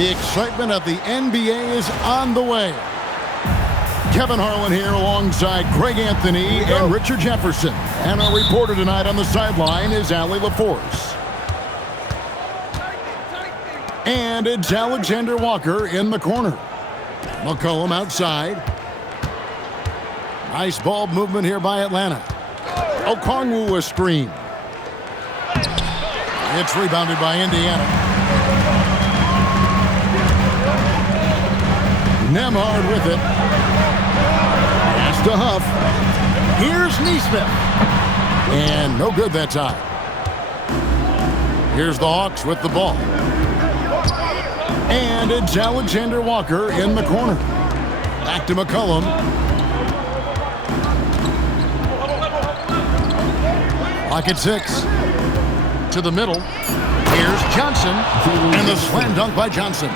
The excitement of the NBA is on the way. Kevin Harlan here alongside Greg Anthony and Richard Jefferson. And our reporter tonight on the sideline is Allie LaForce. And it's Alexander Walker in the corner. McCollum outside. Nice ball movement here by Atlanta. Okongwu a screen. It's rebounded by Indiana. Nembhard with it. Pass to Huff. Here's Nesmith. And no good that time. Here's the Hawks with the ball. And it's Alexander Walker in the corner. Back to McCollum. Clock at 6. To the middle. Here's Johnson. And the slam dunk by Johnson.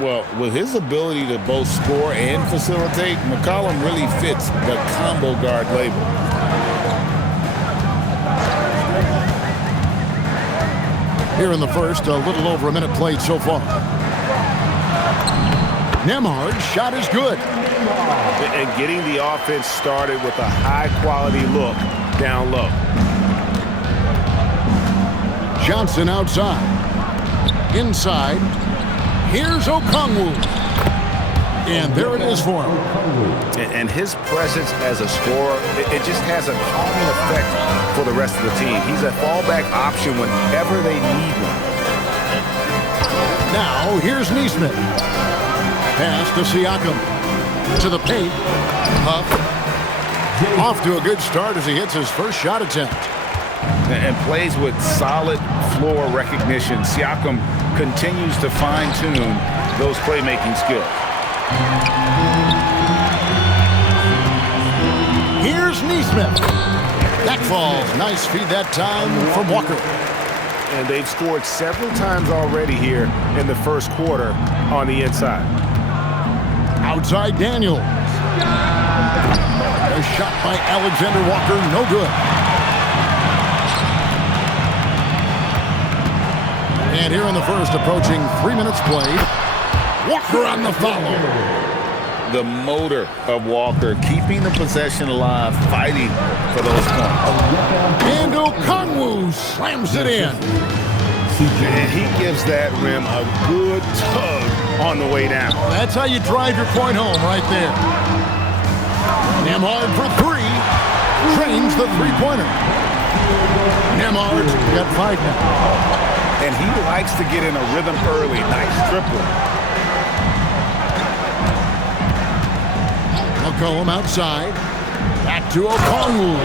Well, with his ability to both score and facilitate, McCollum really fits the combo guard label. Here in the first, a little over a minute played so far. Nembhard's shot is good. And getting the offense started with a high-quality look down low. Johnson outside. Inside. Here's Okongwu. And there it is for him. And his presence as a scorer, it just has a calming effect for the rest of the team. He's a fallback option whenever they need one. Now, here's Nesmith. Pass to Siakam. To the paint. Huff. Off to a good start as he hits his first shot attempt. And plays with solid floor recognition. Siakam continues to fine-tune those playmaking skills. Here's Nesmith. That falls. Nice feed that time from Walker. And they've scored several times already here in the first quarter on the inside. Outside Daniels. A shot by Alexander Walker, no good. And here in the first, approaching 3 minutes played. Walker on the follow. The motor of Walker, keeping the possession alive, fighting for those points. And Okongwu slams it in. And he gives that rim a good tug on the way down. That's how you drive your point home right there. Nembhard for 3. Trains the three-pointer. Nembhard's got 5 now. And he likes to get in a rhythm early. Nice triple. McCollum outside. Back to Okongwu.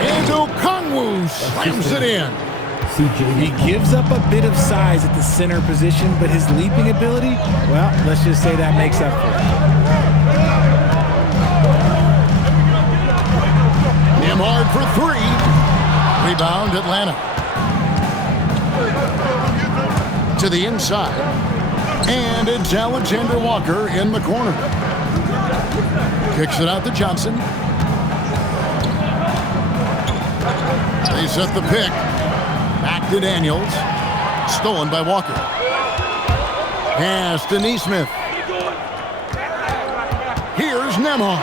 And Okongwu slams it in. He gives up a bit of size at the center position, but his leaping ability, well, let's just say that makes up for it. Nembhard for 3. Rebound Atlanta. To the inside. And it's Alexander Walker in the corner. Kicks it out to Johnson. They set the pick. Back to Daniels. Stolen by Walker. Pass to Nesmith. Here's Nembhard.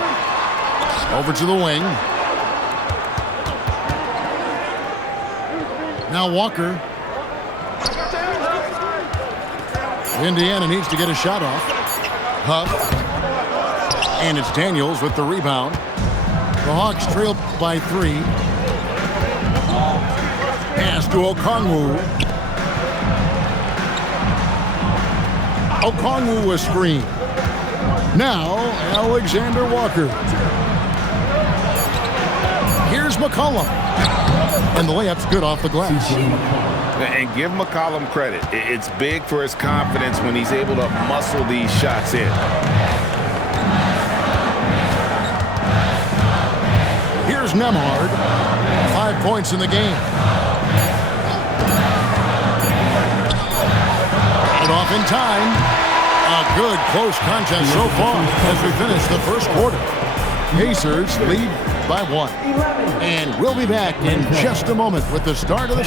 Over to the wing. Now Walker. Indiana needs to get a shot off. Huff. And it's Daniels with the rebound. The Hawks trail by 3. Pass to Okongwu. Okongwu a screen. Now Alexander Walker. Here's McCollum. And the layup's good off the glass. And give McCollum credit. It's big for his confidence when he's able to muscle these shots in. Here's Nembhard. 5 points in the game. Got it off in time. A good close contest so far as we finish the first quarter. Pacers lead by 1. And we'll be back in just a moment with the start of the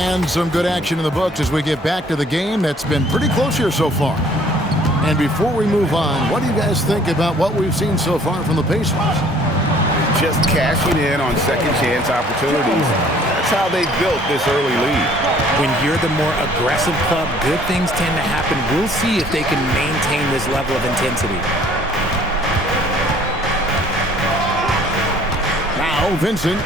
And some good action in the books as we get back to the game that's been pretty close here so far. And before we move on, what do you guys think about what we've seen so far from the Pacers? Just cashing in on second chance opportunities. That's how they built this early lead. When you're the more aggressive club, good things tend to happen. We'll see if they can maintain this level of intensity. Now Vincent.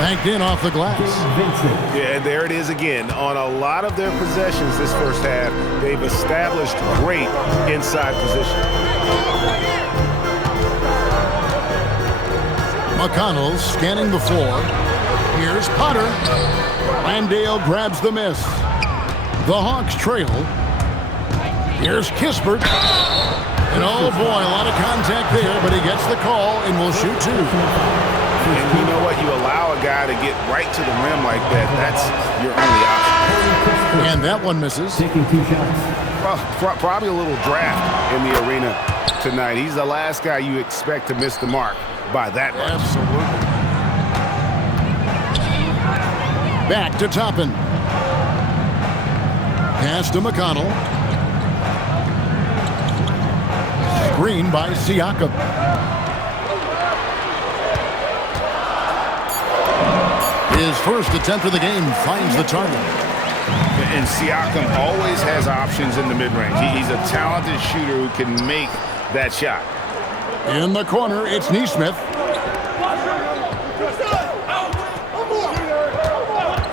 Banked in off the glass. Yeah, there it is again. On a lot of their possessions this first half, they've established great inside position. McConnell scanning the floor. Here's Potter. Landale grabs the miss. The Hawks trail. Here's Kispert. And oh boy, a lot of contact there, but he gets the call and will shoot two. And you know what? You allow a guy to get right to the rim like that. That's your only option. And that one misses. Taking 2 shots. Probably a little draft in the arena tonight. He's the last guy you expect to miss the mark by that much. Absolutely. Back to Toppin. Pass to McConnell. Screen by Siakam. His first attempt of the game finds the target. And Siakam always has options in the mid-range. He's a talented shooter who can make that shot. In the corner, it's Nesmith.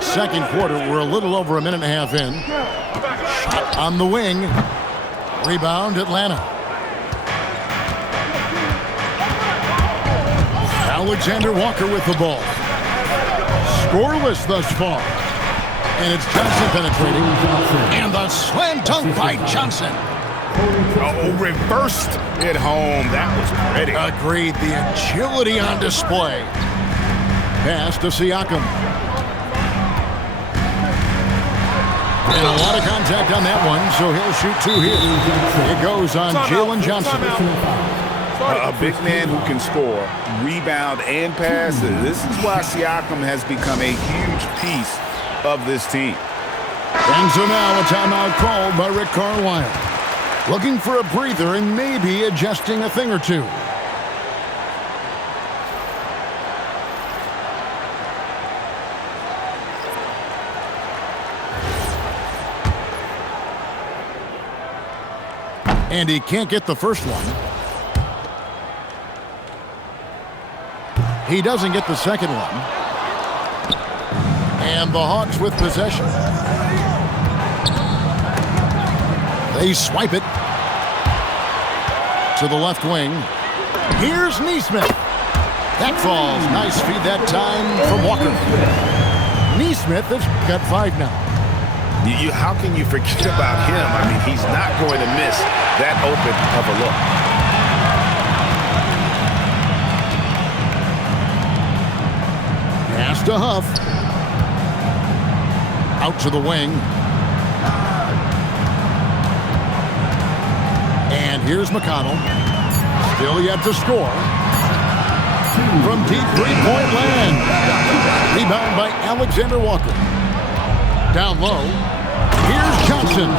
Second quarter, we're a little over a minute and a half in. Shot on the wing. Rebound, Atlanta. Alexander Walker with the ball. Scoreless thus far. And it's Johnson penetrating. And the slam dunk by Johnson. Oh, reversed it home. That was pretty. Agreed. The agility on display. Pass to Siakam. And a lot of contact on that one, so he'll shoot two here. It goes on Jalen Johnson. A big man who can score, rebound, and pass. This is why Siakam has become a huge piece of this team. And so now a timeout called by Rick Carlisle. Looking for a breather and maybe adjusting a thing or two. And he can't get the first one. He doesn't get the second one. And the Hawks with possession. They swipe it to the left wing. Here's Nesmith. That falls. Nice feed that time from Walker. Nesmith has got 5 now. How can you forget about him? I mean, he's not going to miss that open of a look. Pass to Huff. Out to the wing. And here's McConnell. Still yet to score. From deep three-point land. Rebound by Alexander Walker. Down low. Here's Johnson.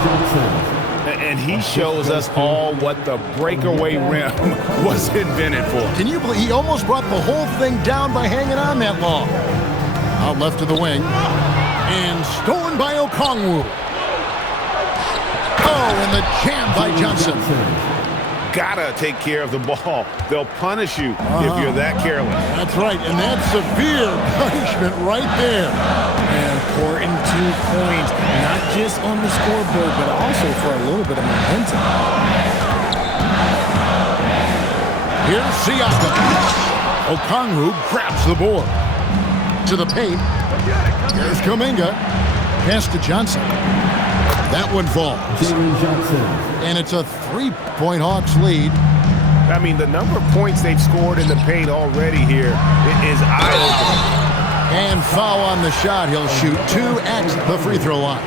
And he shows us all what the breakaway rim was invented for. Can you believe he almost brought the whole thing down by hanging on that long? Out left to the wing. And stolen by Okongwu. Oh, and the jam by Johnson. Gotta take care of the ball. They'll punish you if you're that careless. That's right, and that's severe punishment right there. An important 2 points, not just on the scoreboard, but also for a little bit of momentum. Here's Siakam. Okongwu grabs the board. To the paint. Here's Kuminga. Pass to Johnson. That one falls. And it's a 3-point Hawks lead. I mean, the number of points they've scored in the paint already here is eye-opening. And foul on the shot. He'll shoot 2 at the free throw line.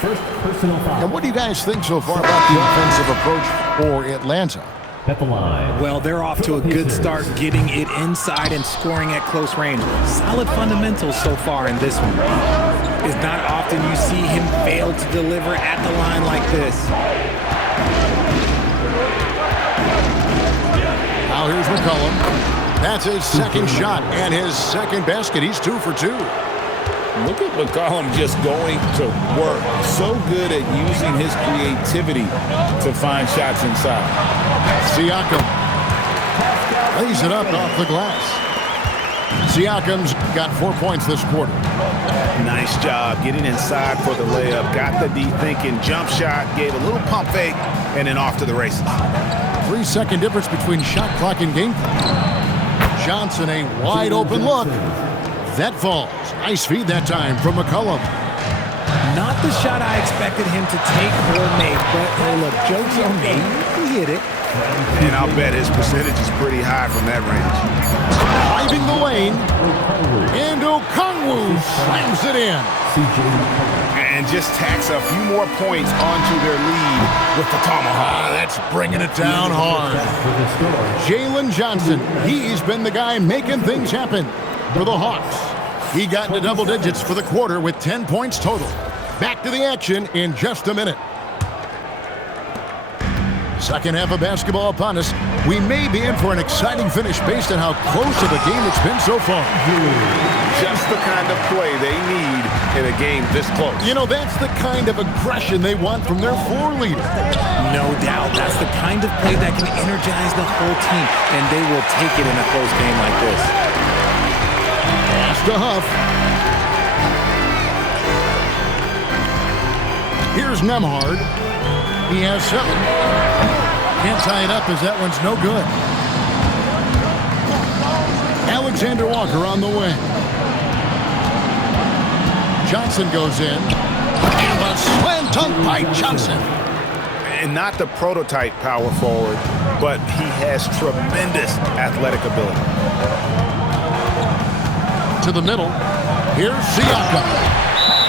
First personal foul. And what do you guys think so far about the offensive approach for Atlanta? at the line. Well, they're off to a good start getting it inside and scoring at close range. Solid fundamentals so far in this one. It's not often you see him fail to deliver at the line like this. Now here's McCollum. That's his second shot and his second basket. He's 2 for 2. Look at McCollum just going to work. So good at using his creativity to find shots inside. Siakam lays it up off the glass. Siakam's got 4 points this quarter. Nice job getting inside for the layup. Got the deep thinking jump shot, gave a little pump fake, and then off to the races. 3-second difference between shot clock and game clock. Johnson, a wide open look. That falls. Nice feed that time from McCollum. Not the shot I expected him to take or make, but hey, look, joke's on me. He hit it. And I'll bet his percentage is pretty high from that range. Driving the lane, and Okongwu slams it in. And just tacks a few more points onto their lead with the tomahawk. That's bringing it down hard. Jalen Johnson, he's been the guy making things happen for the Hawks. He got into double digits for the quarter with 10 points total. Back to the action in just a minute. Second half of basketball upon us. We may be in for an exciting finish based on how close of a game it's been so far. Just the kind of play they need in a game this close. You know, that's the kind of aggression they want from their floor leader. No doubt. That's the kind of play that can energize the whole team, and they will take it in a close game like this. Pass to Huff. Here's Nembhard. He has 7. Can't tie it up as that one's no good. Alexander Walker on the wing. Johnson goes in. And a slam dunk by Johnson. And not the prototype power forward, but he has tremendous athletic ability. To the middle. Here's Siakam.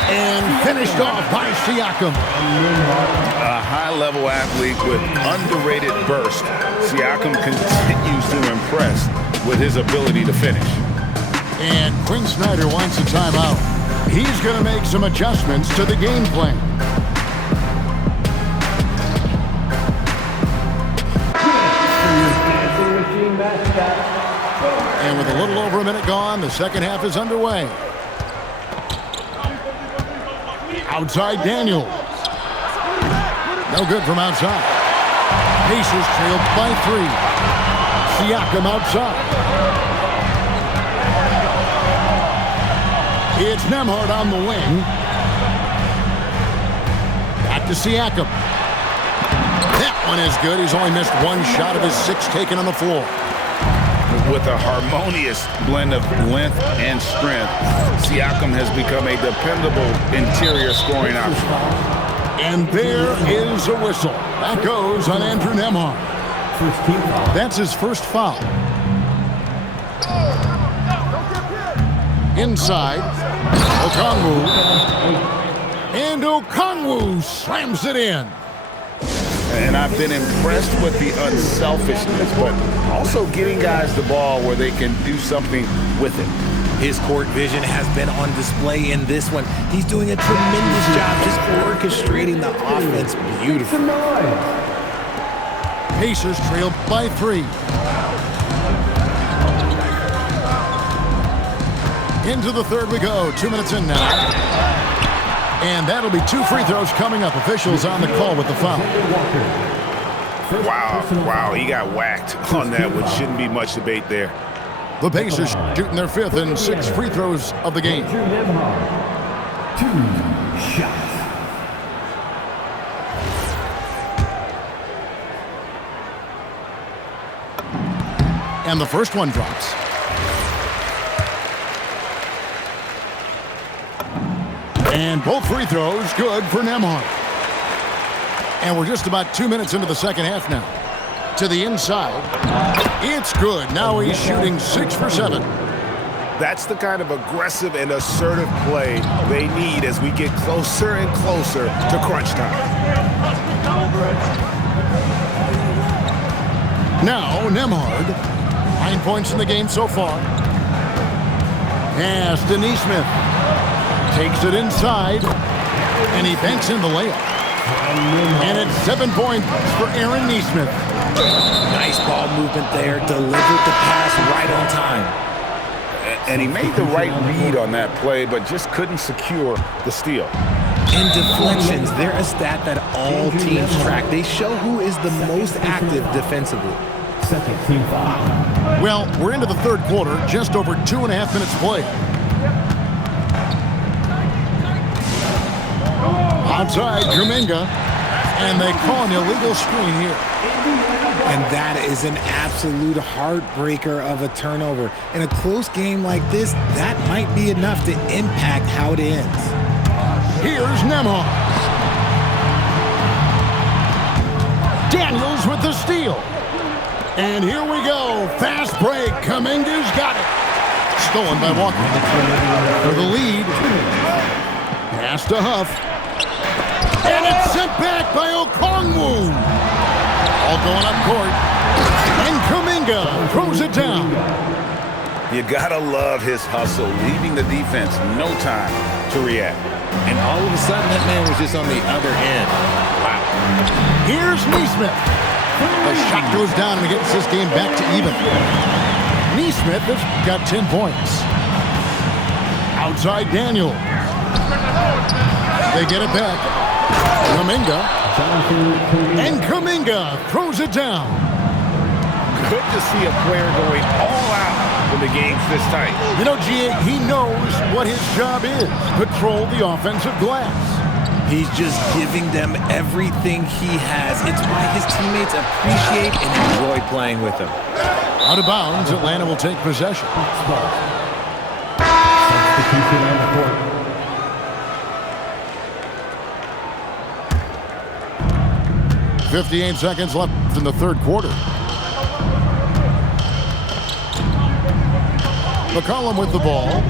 And finished off by Siakam. A high-level athlete with underrated burst. Siakam continues to impress with his ability to finish. And Quinn Snyder wants a timeout. He's going to make some adjustments to the game plan. And with a little over a minute gone, the second half is underway. Outside Daniels. No good from outside. Pacers trailed by 3. Siakam outside. It's Nembhard on the wing. Back to Siakam. That one is good. He's only missed 1 shot of his 6 taken on the floor. With a harmonious blend of length and strength, Siakam has become a dependable interior scoring option. And there is a whistle. That goes on Andrew Nembhard. That's his first foul. Inside, Okongwu. And Okongwu slams it in. And I've been impressed with the unselfishness, but also getting guys the ball where they can do something with it. His court vision has been on display in this one. He's doing a tremendous job just orchestrating the offense beautifully. Pacers trail by 3. Into the third we go. 2 minutes in now. And that'll be 2 free throws coming up. Officials on the call with the foul. Wow, he got whacked on that one. Shouldn't be much debate there. The Pacers shooting their 5th and 6th free throws of the game. 2 shots. And the first one drops. And both free throws good for Nembhard. And we're just about 2 minutes into the second half now. To the inside. It's good. Now he's shooting 6 for 7. That's the kind of aggressive and assertive play they need as we get closer and closer to crunch time. Now, Nembhard. 9 points in the game so far. Pass to Neesmith. Takes it inside. And he banks in the layup. And it's 7 points for Aaron Neesmith. Nice ball movement there. Delivered the pass right on time. And he made the right read on that play, but just couldn't secure the steal. In deflections, they're a stat that all teams track. They show who is the most active defensively. Second team foul. Well, we're into the third quarter, just over 2.5 minutes played. Outside, Kuminga, and they call an illegal screen here. And that is an absolute heartbreaker of a turnover. In a close game like this, that might be enough to impact how it ends. Here's Nembhard. Daniels with the steal. And here we go. Fast break. Kuminga's got it. Stolen by Walker. For the lead. Pass to Huff. And it's sent back by Okongwu. All going up court. And Kuminga throws it down. You gotta love his hustle, leaving the defense no time to react. And all of a sudden, that man was just on the other end. Wow. Here's Neesmith. The shot goes down and it gets this game back to even. Neesmith has got 10 points. Outside Daniel. They get it back. Kuminga. And Kuminga throws it down. Good to see a player going all out when the game's this tight. You know, G.A., he knows what his job is. Control the offensive glass. He's just giving them everything he has. It's why his teammates appreciate and enjoy playing with him. Out of bounds, Atlanta will take possession. Substitution on the court. 58 seconds left in the third quarter. McCollum with the ball.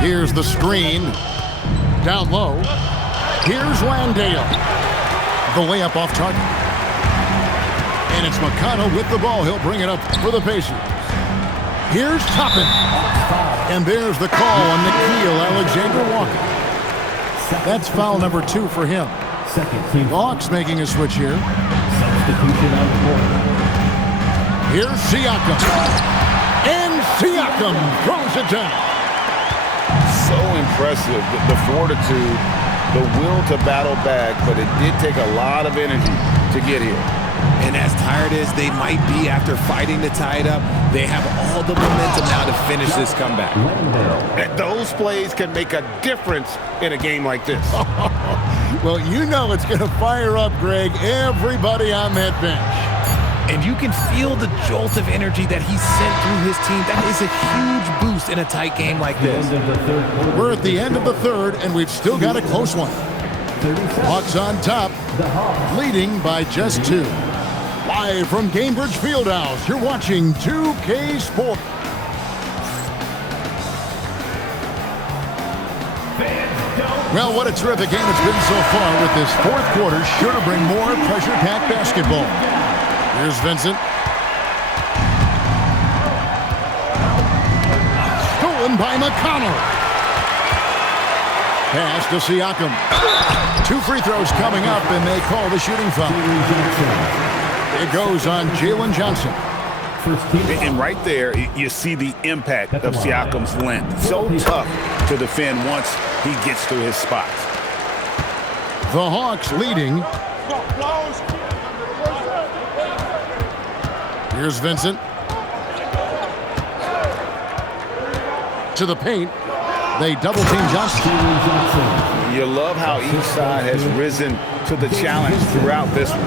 Here's the screen. Down low. Here's Landale. The layup off target. And it's McConnell with the ball. He'll bring it up for the Pacers. Here's Toppin. And there's the call on Nickeil Alexander-Walker. That's foul number 2 for him. Second team. Hawks making a switch here. Substitution on the court. Here's Siakam. And Siakam throws it down. So impressive, the fortitude, the will to battle back, but it did take a lot of energy to get here. And as tired as they might be after fighting to tie it up, they have all the momentum now to finish this comeback. And those plays can make a difference in a game like this. Well, you know it's going to fire up, Greg, everybody on that bench. And you can feel the jolt of energy that he sent through his team. That is a huge boost in a tight game like this. We're at the end of the third, and we've still got a close one. Hawks on top, leading by just 2. Live from Gainbridge Fieldhouse, you're watching 2K Sports. Well, what a terrific game it's been so far, with this fourth quarter sure to bring more pressure-packed basketball. Here's Vincent. Stolen by McConnell. Pass to Siakam. 2 free throws coming up, and they call the shooting foul. It goes on Jalen Johnson. And right there, you see the impact of Siakam's length. So tough to defend once he gets to his spots. The Hawks leading. Here's Vincent. To the paint. They double-team Johnson. You love how each side has risen to the challenge throughout this one.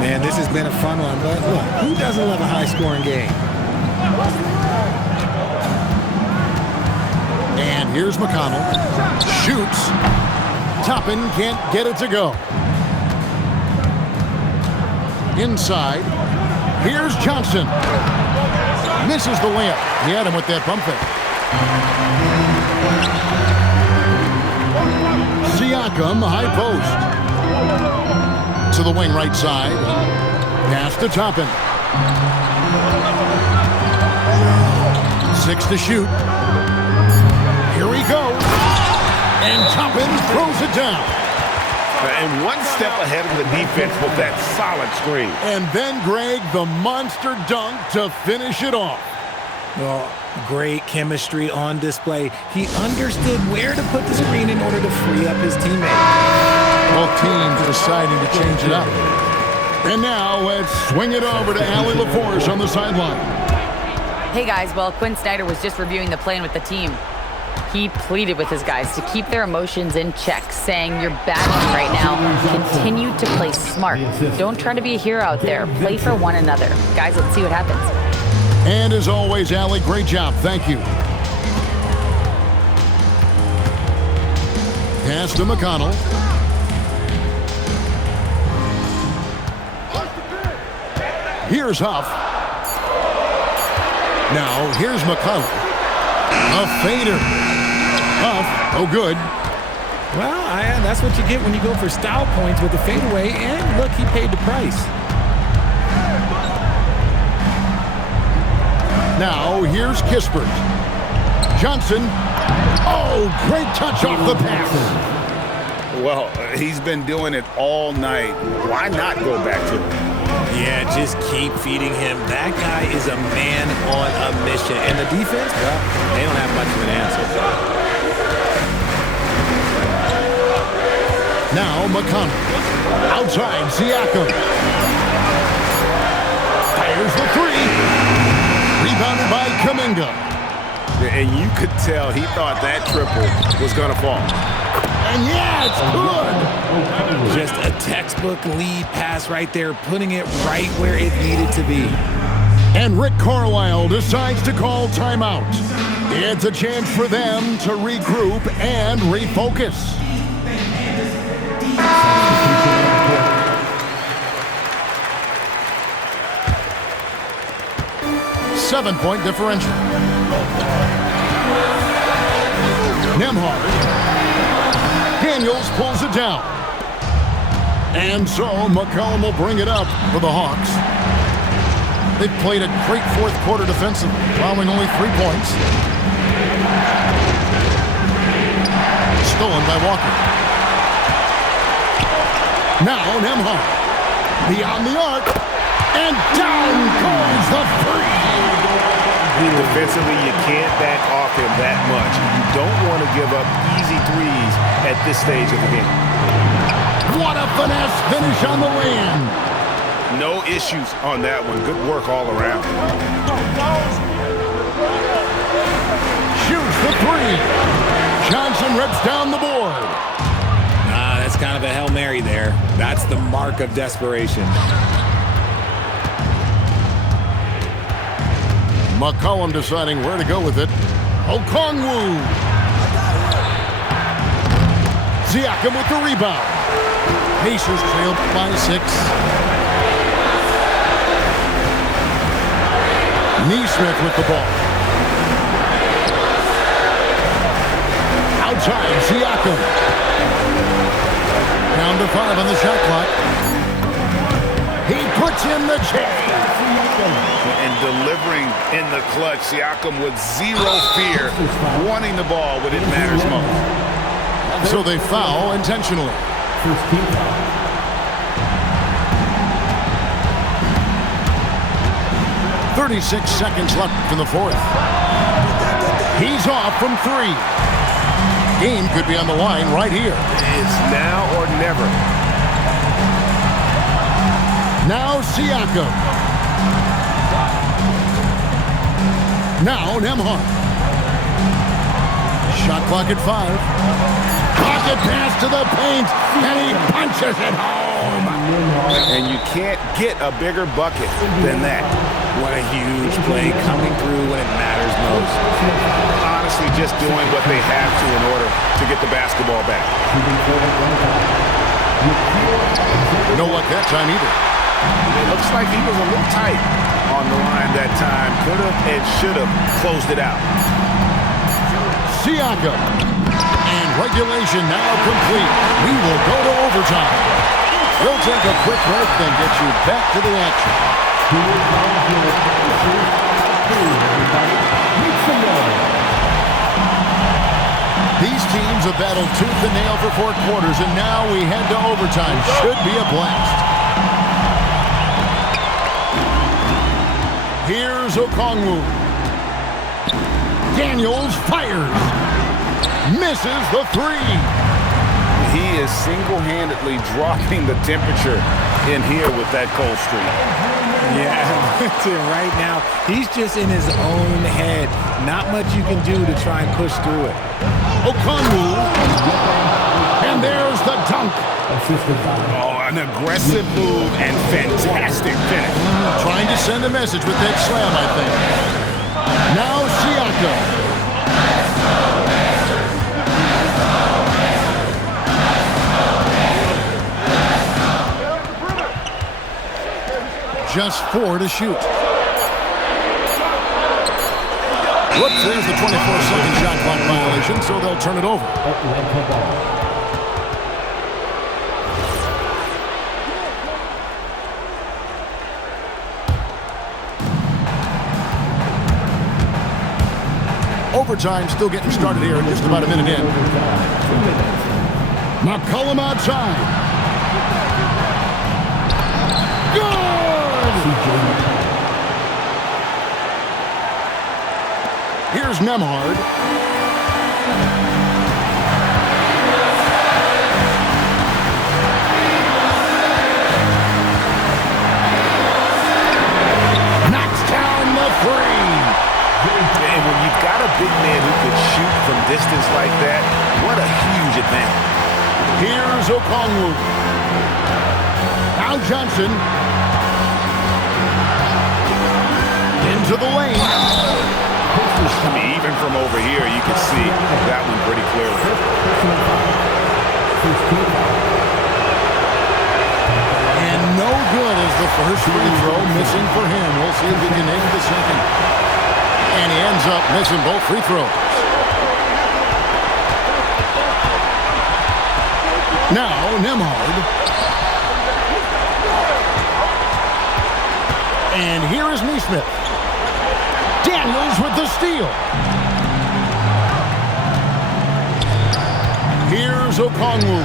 Man, this has been a fun one, but look, who doesn't love a high-scoring game? And here's McConnell. Shoots. Toppin can't get it to go. Inside. Here's Johnson. Misses the layup. He had him with that bump fake. Siakam, high post. to the wing right side. Pass to Toppin. 6 to shoot. Here he goes. And Toppin throws it down. And one step ahead of the defense with that solid screen. And then, Greg, the monster dunk to finish it off. Well, great chemistry on display. He understood where to put the screen in order to free up his teammate. Both teams deciding to change it up. And now let's swing it over to Allie LaForce on the sideline. Hey guys, well, Quinn Snyder was just reviewing the plan with the team. He pleaded with his guys to keep their emotions in check, saying, "You're battling right now. Continue to play smart. Don't try to be a hero out there. Play for one another." Guys, let's see what happens. And as always, Allie, great job. Thank you. Pass to McConnell. Here's Huff. Now, here's McConnell. A fader. Huff, oh good. Well, that's what you get when you go for style points with the fadeaway. And look, he paid the price. Now, here's Kispert. Johnson. Oh, great touch off the pass. Well, he's been doing it all night. Why not go back to it? Yeah, just keep feeding him. That guy is a man on a mission. And the defense, well, they don't have much of an answer. Now McConnell. Outside, Siakam. Fires the three. Rebounded by Kuminga. And you could tell he thought that triple was going to fall. And yeah, it's good. Just a textbook lead pass right there, putting it right where it needed to be. And Rick Carlisle decides to call timeout. It's a chance for them to regroup and refocus. Seven-point differential. Nembhard. Daniels pulls it down. And so McCollum will bring it up for the Hawks. They've played a great fourth quarter defensively, allowing only 3 points. Stolen by Walker. Now Nembhard. Beyond the arc. And down goes the three. Defensively, you can't back off him that much. You don't want to give up easy threes at this stage of the game. What a finesse finish on the win. No issues on that one. Good work all around. Shoots the three. Johnson rips down the board. That's kind of a Hail Mary there. That's the mark of desperation. McCollum deciding where to go with it. Okongwu. Siakam with the rebound. Pacers trailed by 6. Neesmith with the ball. Outside, Siakam. Down to 5 on the shot clock. He puts in the chain. And delivering in the clutch, Siakam with zero fear, wanting the ball when it matters most. So they foul intentionally. First team foul. 36 seconds left in the fourth. He's off from 3. Game could be on the line right here. It's now or never. Now Siakam. Now Nembhard. Shot clock at 5. Pocket pass to the paint, and he punches it home. And you can't get a bigger bucket than that. What a huge play coming through when it matters most. Honestly, just doing what they have to in order to get the basketball back. No luck that time either. It looks like he was a little tight on the line that time. Could have and should have closed it out. Siakam. And regulation now complete. We will go to overtime. We'll take a quick break, then get you back to the action. These teams have battled tooth and nail for 4 quarters, and now we head to overtime. Should be a blast. Here's Okongwu. Daniels fires. Misses the 3. He is single-handedly dropping the temperature in here with that cold streak. Yeah, right now, he's just in his own head. Not much you can do to try and push through it. Okongwu. And there's the dunk. Oh, an aggressive move and fantastic finish. Trying to send a message with that slam, I think. Now Siakam. Just 4 to shoot. Whoops, there's the 24-second shot clock violation, so they'll turn it over. Overtime still getting started here, just about a minute in. McCollum outside. Here's Nembhard. Knocks down the 3. And when you've got a big man who could shoot from distance like that, what a huge advantage. Here's Okongwu. Now Johnson. Into the lane. I mean, even from over here, you can see that one pretty clearly. And no good is the first free throw missing for him. We'll see if he can hit the second. And he ends up missing both free throws. Now, Nembhard. And here is Nesmith. Daniels with the steal. Here's Okongwu.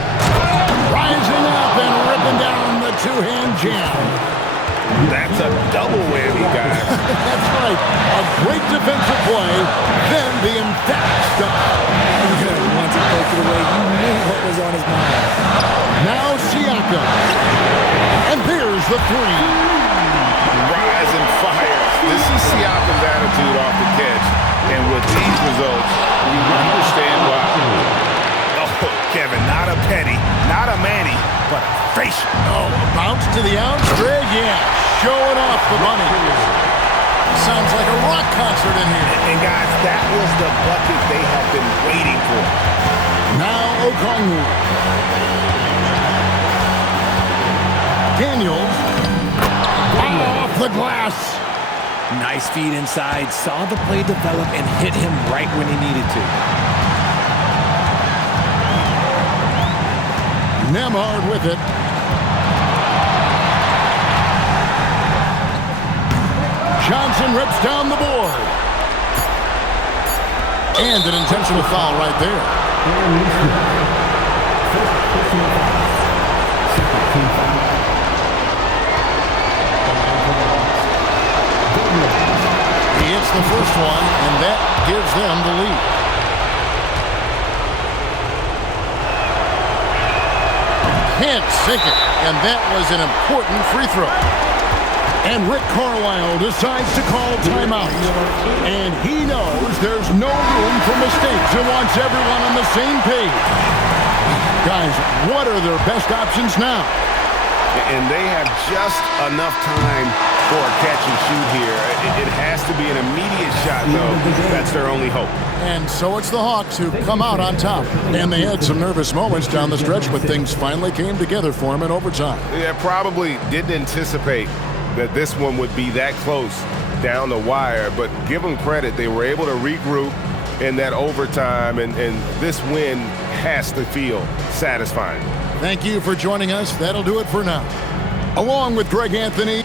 Rising up and ripping down the 2-hand jam. That's a double whammy, guys. That's right. A great defensive play, then the emphatic stop. Once he poked it away, you knew what was on his mind. Now Siakam. And there's the 3. Rise and fire. This is Siakam's attitude off the catch. And with these results, you understand why. Oh, Kevin, not a penny, not a Manny, but a facial. Oh, a bounce to the outside. Yeah, showing off the money. Sounds like a rock concert in here. And guys, that was the bucket they have been waiting for. Now Okongwu. Daniels. Off the glass. Nice feed inside. Saw the play develop and hit him right when he needed to. Nembhard with it. Johnson rips down the board. And an intentional foul right there. He hits the first one, and that gives them the lead. Can't sink it, and that was an important free throw. And Rick Carlisle decides to call timeout. And he knows there's no room for mistakes and wants everyone on the same page. Guys, what are their best options now? And they have just enough time for a catch and shoot here. It has to be an immediate shot, though. That's their only hope. And so it's the Hawks who come out on top. And they had some nervous moments down the stretch, but things finally came together for them in overtime. Yeah, probably didn't anticipate that this one would be that close down the wire, but give them credit. They were able to regroup in that overtime, and this win has to feel satisfying. Thank you for joining us. That'll do it for now. Along with Greg Anthony.